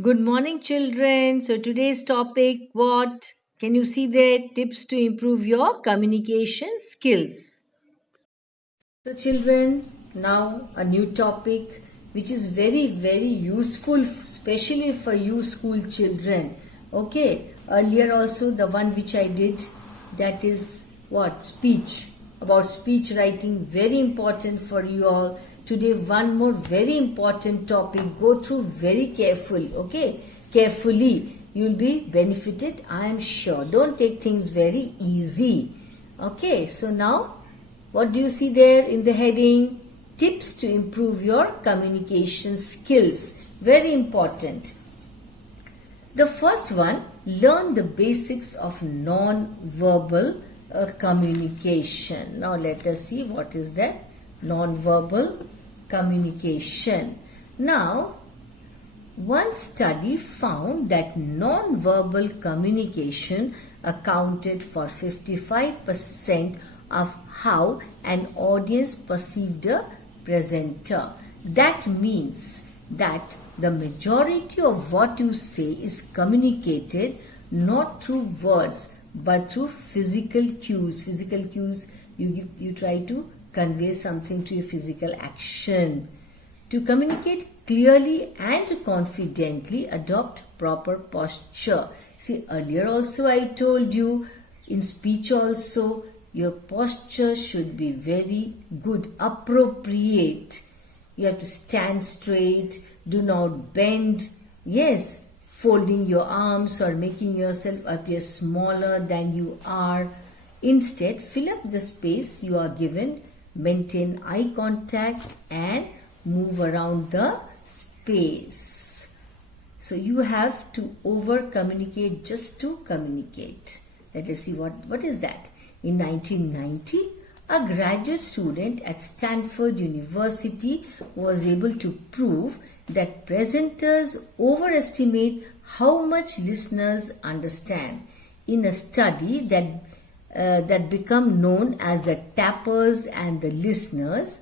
Good morning, children. So, today's topic what? Can you see there? Tips to improve your communication skills. So, children, now a new topic which is very, very useful, especially for you school children. Okay, earlier also the one which I did, that is what? Speech. About speech writing, very important for you all. Today, one more very important topic. Go through very careful, okay? Carefully. You'll be benefited, I am sure. Don't take things very easy. Okay, so now what do you see there in the heading? Tips to improve your communication skills. Very important. The first one, learn the basics of non-verbal communication. Now let us see what is that non-verbal communication. Now, one study found that non-verbal communication accounted for 55% of how an audience perceived a presenter. That means that the majority of what you say is communicated not through words but through physical cues. Physical cues, you try to convey something to your physical action. To communicate clearly and confidently, adopt proper posture. See, earlier also I told you, in speech also, your posture should be very good, appropriate. You have to stand straight, do not bend. Yes, folding your arms or making yourself appear smaller than you are. Instead, fill up the space you are given, maintain eye contact and move around the space. So you have to over communicate just to communicate. Let us see what is that. In 1990, a graduate student at Stanford University was able to prove that presenters overestimate how much listeners understand. In a study that become known as the tappers and the listeners,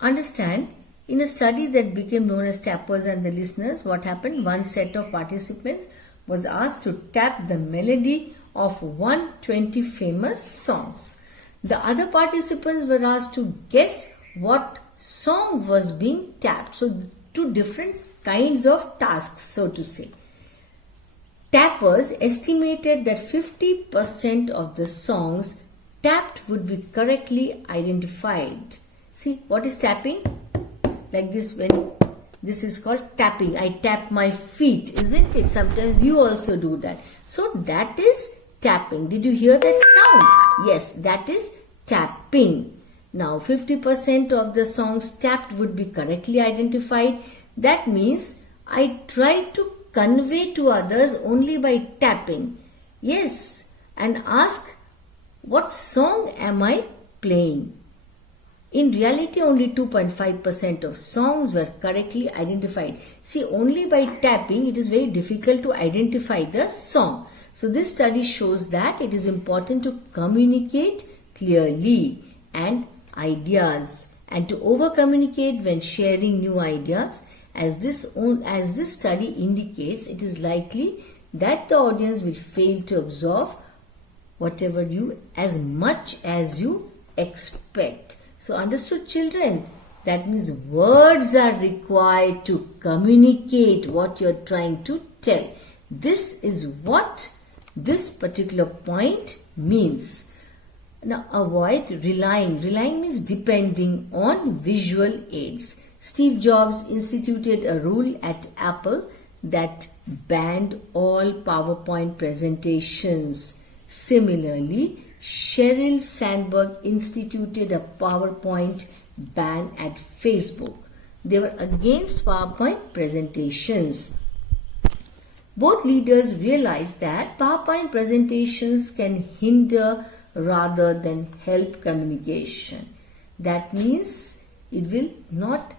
understand, in a study that became known as tappers and the listeners, what happened? One set of participants was asked to tap the melody of 120 famous songs. The other participants were asked to guess what song was being tapped. So, two different kinds of tasks, so to say. Tappers estimated that 50% of the songs tapped would be correctly identified. See, what is tapping? Like this, when this is called tapping. I tap my feet, isn't it? Sometimes you also do that. So that is tapping. Did you hear that sound? Yes, that is tapping. Now 50% of the songs tapped would be correctly identified. That means I try to convey to others only by tapping. Yes, and ask, what song am I playing? In reality, only 2.5% of songs were correctly identified. See, only by tapping, it is very difficult to identify the song. So, this study shows that it is important to communicate clearly and ideas and to over-communicate when sharing new ideas. As this study indicates, it is likely that the audience will fail to absorb whatever you as much as you expect. So, understood, children? That means words are required to communicate what you are trying to tell. This is what this particular point means. Now, avoid relying. Relying means depending on visual aids. Steve Jobs instituted a rule at Apple that banned all PowerPoint presentations. Similarly, Sheryl Sandberg instituted a PowerPoint ban at Facebook. They were against PowerPoint presentations. Both leaders realized that PowerPoint presentations can hinder rather than help communication. That means it will not,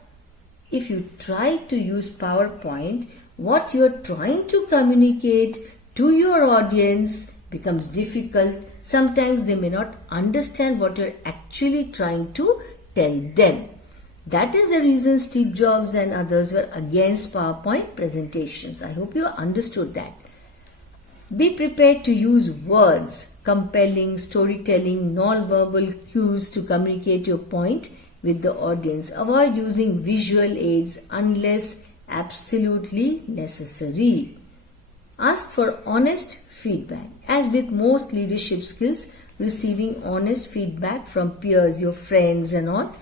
if you try to use PowerPoint, what you are trying to communicate to your audience becomes difficult. Sometimes they may not understand what you're actually trying to tell them. That is the reason Steve Jobs and others were against PowerPoint presentations. I hope you understood that. Be prepared to use words, compelling, storytelling, non-verbal cues to communicate your point with the audience. Avoid using visual aids unless absolutely necessary. Ask for honest feedback. As with most leadership skills, receiving honest feedback from peers, your friends and all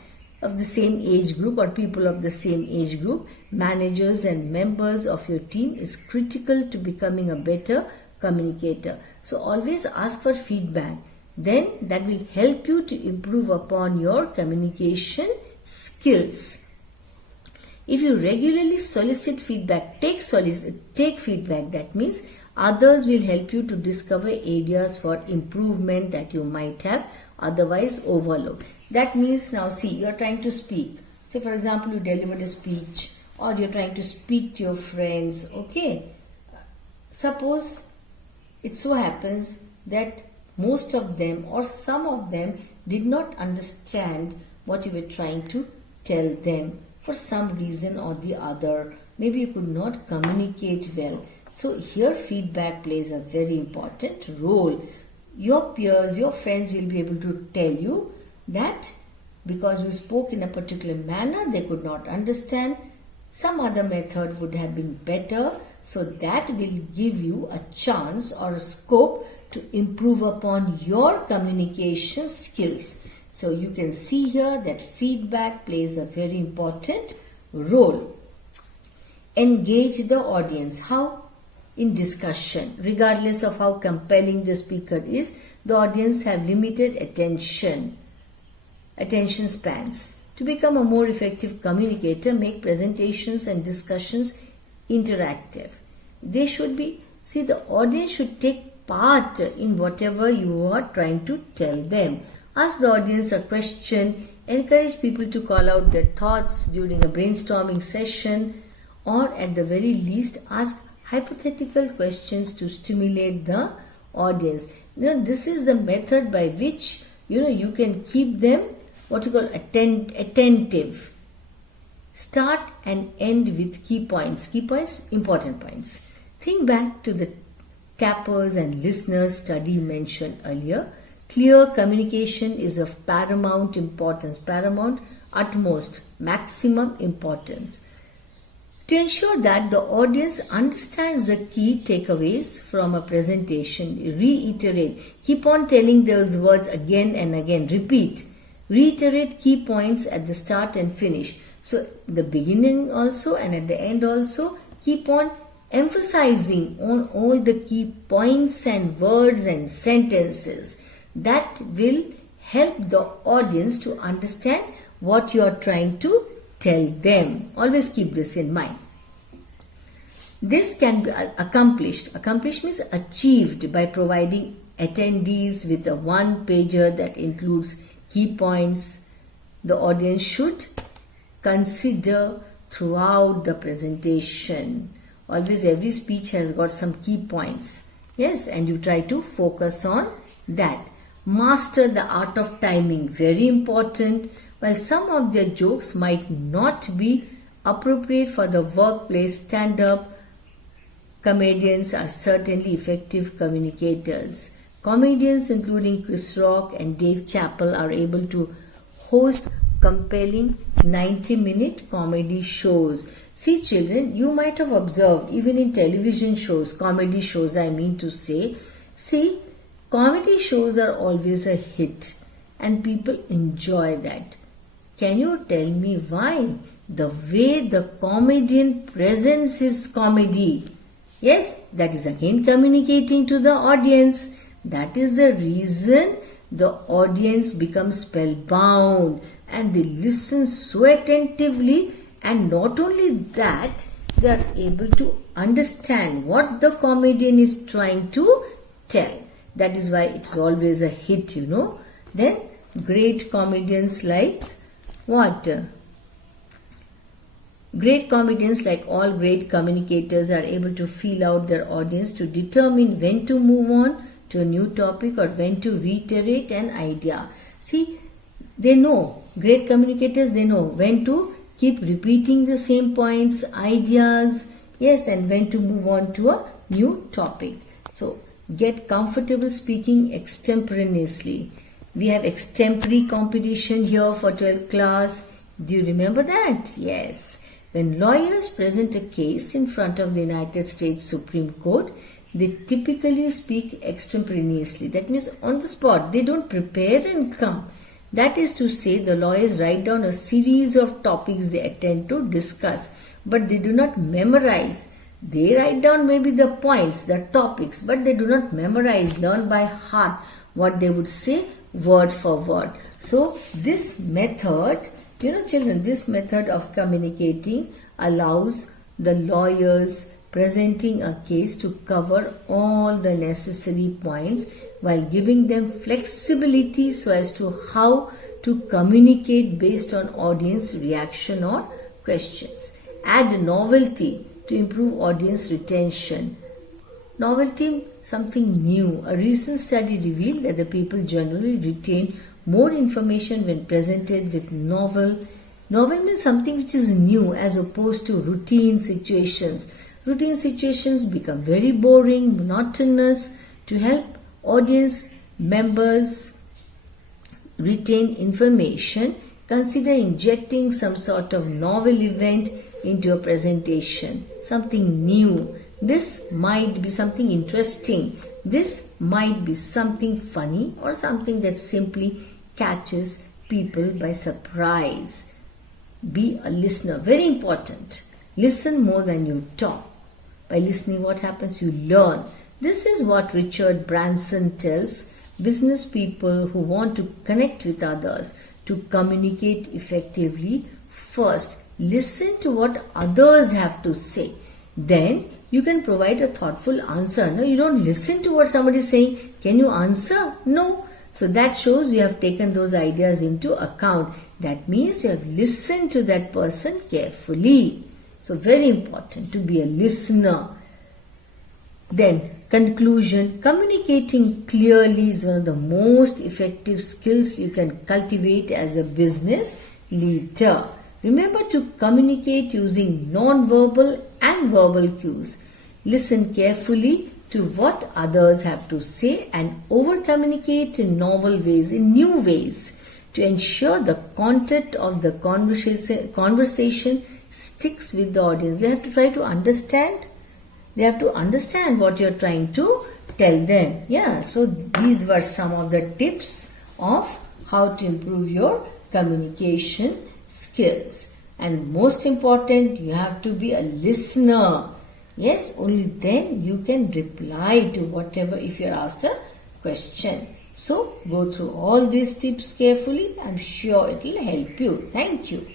of the same age group or people of the same age group, managers and members of your team is critical to becoming a better communicator. So always ask for feedback. Then that will help you to improve upon your communication skills. If you regularly solicit feedback, take feedback. That means others will help you to discover areas for improvement that you might have otherwise overlooked. That means now see, you are trying to speak. Say for example, you delivered a speech or you are trying to speak to your friends. Okay. Suppose it so happens that most of them or some of them did not understand what you were trying to tell them for some reason or the other. Maybe you could not communicate well. So here feedback plays a very important role. Your peers, your friends will be able to tell you that because you spoke in a particular manner, they could not understand. Some other method would have been better. So that will give you a chance or a scope to improve upon your communication skills. So you can see here that feedback plays a very important role. Engage the audience. How? In discussion. Regardless of how compelling the speaker is, the audience have limited attention spans. To become a more effective communicator, make presentations and discussions interactive. They should be, see, the audience should take part in whatever you are trying to tell them. Ask the audience a question, encourage people to call out their thoughts during a brainstorming session, or at the very least ask hypothetical questions to stimulate the audience. This is the method by which you can keep them what you call attentive. Start and end with key points. Key points, important points. Think back to the tappers and listeners study mentioned earlier. Clear communication is of paramount importance, utmost, maximum importance. To ensure that the audience understands the key takeaways from a presentation, reiterate. Keep on telling those words again and again. Repeat. Reiterate key points at the start and finish. So, the beginning also and at the end also, keep on emphasizing on all the key points and words and sentences. That will help the audience to understand what you are trying to tell them. Always keep this in mind. This can be accomplished. Accomplished means achieved by providing attendees with a one-pager that includes key points the audience should consider throughout the presentation. Always every speech has got some key points. Yes, and you try to focus on that. Master the art of timing. Very important. While some of their jokes might not be appropriate for the workplace, stand-up comedians are certainly effective communicators. Comedians including Chris Rock and Dave Chappelle are able to host compelling 90-minute comedy shows. See children, you might have observed even in television shows, comedy shows I mean to say, see, comedy shows are always a hit and people enjoy that. Can you tell me why? The way the comedian presents his comedy. Yes, that is again communicating to the audience. That is the reason the audience becomes spellbound and they listen so attentively, and not only that, they are able to understand what the comedian is trying to tell. That is why it's always a hit, Then great comedians like what? Great comedians, like all great communicators, are able to feel out their audience to determine when to move on to a new topic or when to reiterate an idea. See, they know Great communicators, they know when to keep repeating the same points, ideas, yes, and when to move on to a new topic. So get comfortable speaking extemporaneously. We have extempore competition here for 12th class. Do you remember that? Yes. When lawyers present a case in front of the United States Supreme Court, they typically speak extemporaneously. That means on the spot. They don't prepare and come. That is to say, the lawyers write down a series of topics they intend to discuss, but they do not memorize. They write down maybe the points, the topics, but they do not memorize, learn by heart what they would say word for word. So this method, children, this method of communicating allows the lawyers presenting a case to cover all the necessary points while giving them flexibility so as to how to communicate based on audience reaction or questions. Add novelty to improve audience retention. Novelty, something new. A recent study revealed that the people generally retain more information when presented with novel. Novel means something which is new as opposed to routine situations. Routine situations become very boring, monotonous. To help audience members retain information, consider injecting some sort of novel event into a presentation. Something new. This might be something interesting. This might be something funny or something that simply catches people by surprise. Be a listener. Very important. Listen more than you talk. By listening, what happens? You learn. This is what Richard Branson tells business people who want to connect with others to communicate effectively. First, listen to what others have to say. Then you can provide a thoughtful answer. No, you don't listen to what somebody is saying. Can you answer? No. So that shows you have taken those ideas into account. That means you have listened to that person carefully. So very important to be a listener. Then conclusion. Communicating clearly is one of the most effective skills you can cultivate as a business leader. Remember to communicate using non-verbal and verbal cues. Listen carefully to what others have to say and over-communicate in novel ways, in new ways, to ensure the content of the conversation sticks with the audience. They have to try to understand. They have to understand what you're trying to tell them. Yeah, so these were some of the tips of how to improve your communication skills. And most important, you have to be a listener. Yes, only then you can reply to whatever, if you're asked a question. So go through all these tips carefully. I'm sure it will help you. Thank you.